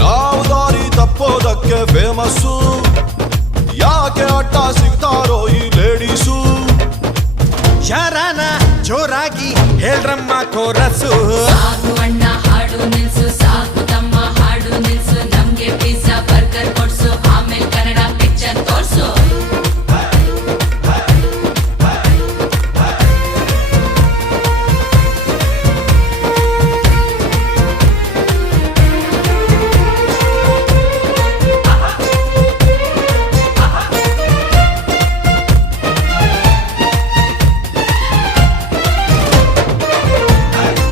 ನಾವು ದಾರಿ ತಪ್ಪೋದಕ್ಕೆ ಫೇಮಸ್ಸು, ಯಾಕೆ ಅಡ್ಡ ಸಿಗ್ತಾರೋ ಈ ಲೇಡೀಸು. ಶರಣ ಜೋರಾಗಿ ಹೇಳ್ರಮ್ಮ ಕೋರಸು.